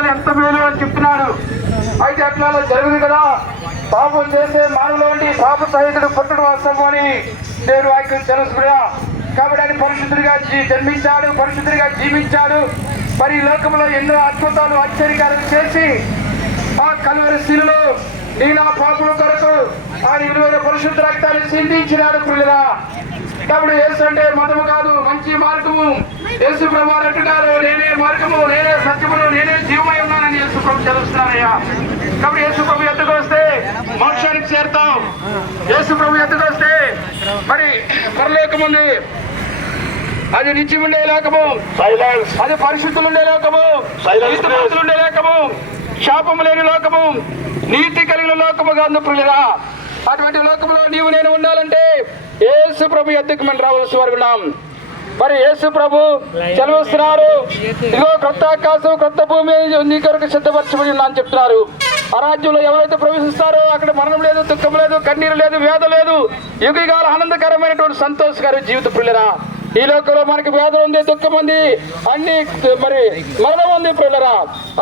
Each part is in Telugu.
పుణ్యాలు ఎంత మేలు అని చెప్తున్నాడు. అయితే అట్లా జరుగుతుంది కదా. పాపం చేసే మానవులు వంటి పాప సహితుడు పుట్టడం అసలు అని దేవుడు వాక్యం తెలుసు కూడా. కాబట్టి ఆయన పరిశుద్ధుడిగా జన్మించాడు, పరిశుద్ధుడిగా జీవించాడు. మరి ఈ లోకంలో ఎన్నో అద్భుతాలు ఆశ్చర్యకారం చేసి ఆ కలువరి శిలువలో నీ నా పాపుల కొరకు ఆయన విలువైన పరిశుద్ధ రక్తాన్ని సిందించినాడు పిల్లరా. కాబట్టి యేసు అంటే మతము కాదు, మంచి మార్గము. యేసు ప్రభు అంటున్నారు, నేనే మార్గము, నేనే సత్యమును, నేనే జీవమై ఉన్నానని యేసు ప్రభు తెలుస్తున్నానయ్యా. కాబట్టి యేసు ప్రభు ఎత్తుకు వస్తే మోక్షానికి చేరుతాం. యేసు ప్రభు ఎత్తుకు వస్తే మరి పరలోకం ఉంది, అది నిత్యం ఉండే లోకము, అది పరిశుద్ధులు ఉండే లోకము, నీతిమంతులు ఉండే లోకము, శాపము లేని లోకము, నీతి కలిగిన లోకముగా అందుకురా. అటువంటి లోకంలో నీవు నేను ఉండాలంటే యేసు ప్రభు ఎద్దుకు మనం రావాల్సి వరకున్నాం. మరి యేసు ప్రభు సెలవిస్తున్నారు, ఇదిగో కొత్త ఆకాశం కొత్త భూమి నీ కొరకు సిద్ధపరచబడి ఉన్నా అని చెప్తున్నారు. ఆ రాజ్యంలో ఎవరైతే ప్రవేశిస్తారో అక్కడ మరణం లేదు, దుఃఖం లేదు, కన్నీరు లేదు, వేద లేదు, యుగకాల ఆనందకరమైనటువంటి సంతోషకర జీవిత పిల్లరా. ఈ లోకంలో మనకి వేదన ఉంది, దుఃఖం ఉంది, అన్ని మరి మరణం ఉంది పిల్లరా.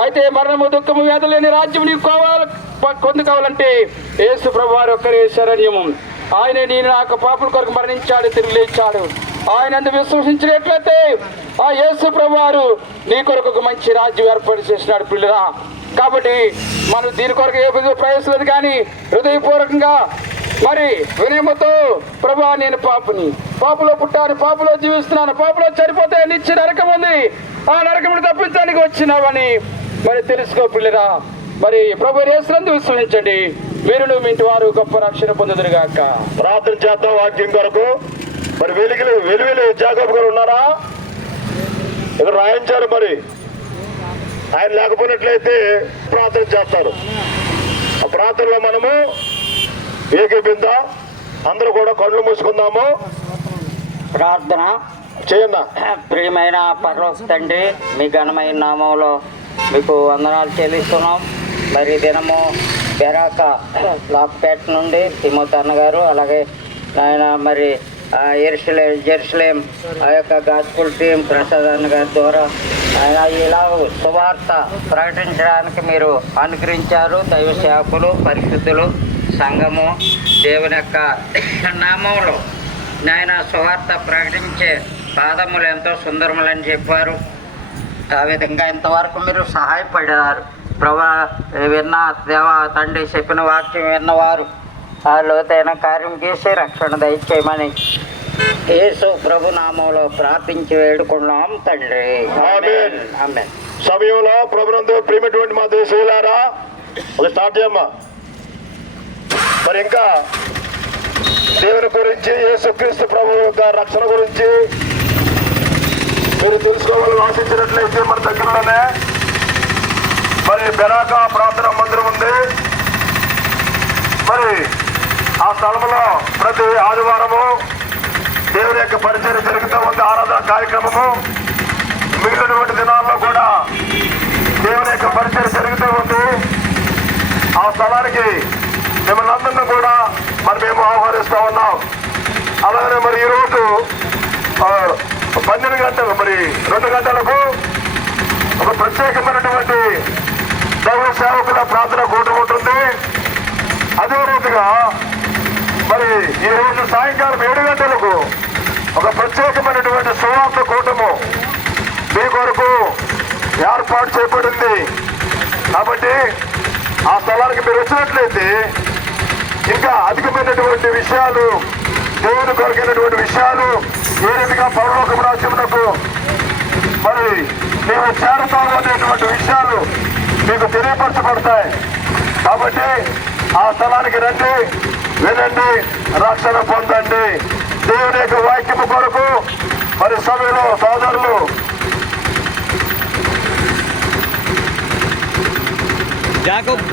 అయితే మరణము, దుఃఖము, వేద లేని రాజ్యం నీకు పొందుకోవాలంటే యేసు ప్రభు వారు ఒక్కరే శరణ్యము. ఆయనే నేను నాకు పాపుల కొరకు మరణించాడు, తిరిగి లేచాడు. ఆయన అందు విశ్వసించినట్లయితే ఆ యేసు ప్రభు వారు నీ కొరకు ఒక మంచి రాజ్యం ఏర్పాటు చేసినాడు పిల్లరా. కాబట్టి మనం దీని కొరకు ఏ ప్రయాసం లేదు, కానీ హృదయపూర్వకంగా మరి వినయముతో ప్రభా నేను పాపుని, పాపులో పుట్టాను, పాపులో జీవిస్తున్నాను, పాపులో చనిపోతే నిత్య నరకం ఉంది, ఆ నరకమును తప్పించడానికి వచ్చినావని మరి తెలుసుకో పిల్లరా. మరి ప్రభు యేసునందు విశ్వసించండి, మీరును మీ ఇంటి వారు గొప్ప రక్షణ పొందుదురుగాక. ప్రార్థన చేద్దాం వాక్యం కొరకు. మరి వెలువెలు జాకబ్ గారు ఉన్నారా? ఇక్కడ రాయించారు. మరి ఆయన లేకపోయినట్లయితే ప్రార్థన చేస్తారు. ఆ ప్రార్థనలో మనము ఏకీభిందా అందరూ కూడా కళ్ళు మూసుకుందాము. ప్రార్థన చేయన్నా. ప్రియమైన పరలోక తండ్రి, మీ ఘనమైన నామంలో మీకు వందనాలు చెల్లిస్తున్నాం. మరి దినము బెరాక లాక్పేట నుండి తిమోతి అన్నగారు, అలాగే ఆయన మరి జెరూసలేం ఆ యొక్క గాస్పుల్ టీం ప్రసాద్ అన్న గారి ద్వారా ఆయన ఇలా సువార్త ప్రకటించడానికి మీరు అనుగ్రహించారు. దైవ సేవకులు, పరిశుద్ధులు, సంఘము దేవుని యొక్క నామంలో నాయన సువార్త ప్రకటించే పాదములు ఎంతో సుందరములని చెప్పారు. ఆ విధంగా ఇంతవరకు మీరు సహాయపడినారు ప్రభా. విన్న దేవ తండ్రి చెప్పిన వాక్యం విన్నవారు ఆ లోతైన కార్యం చేసి రక్షణ దయచేయమని యేసు ప్రభు నామంలో ప్రార్థించి వేడుకున్నాం తండ్రి. ఆమేన్. సమయంలో ప్రభునందు ప్రియమైనటువంటి మా దేశీయులారా, అది స్టార్ట్ చేయమ్మా. మరి ఇంకా దేవుని గురించి, యేసుక్రీస్తు ప్రభు యొక్క రక్షణ గురించి మీరు తెలుసుకోవాలని ఆశించినట్లయితే మన దగ్గరలోనే మరి బెరాక ప్రార్థన మందిరం ఉంది. మరి ఆ స్థలంలో ప్రతి ఆదివారము దేవుని యొక్క పరిచయం జరుగుతూ ఉంది, ఆరాధన కార్యక్రమము. మిగిలినటువంటి దినాల్లో కూడా దేవుని యొక్క పరిచయం జరుగుతూ ఉంది. ఆ స్థలానికి మిమ్మల్ని అందరినీ కూడా మరి మేము ఆహ్వానిస్తూ ఉన్నాం. అలాగనే మరి ఈరోజు 12 గంటలు, మరి 2 గంటలకు ఒక ప్రత్యేకమైనటువంటి దైవ సేవకుల ప్రార్థన కూటం ఉంటుంది. అదే రీతిగా మరి ఈ రోజు సాయంకాలం 7 గంటలకు ఒక ప్రత్యేకమైనటువంటి సువార్త కూటము మీ కొరకు ఏర్పాటు చేయబడింది. కాబట్టి ఆ స్థలానికి మీరు వచ్చినట్లయితే ఇంకా అధికమైనటువంటి విషయాలు, దేవుని కొరకైనటువంటి విషయాలు, ఏ రీతిగా పరలోక రాజ్యమునకు మరి మేము చేరుతాము అనేటువంటి విషయాలు మీకు తెలియపరచబడతాయి. కాబట్టి ఆ స్థలానికి రండి, వినండి, రక్షణ పొందండి. దేవుని యొక్క వాక్యము కొరకు మరి సభలో సోదరులు జాకబ్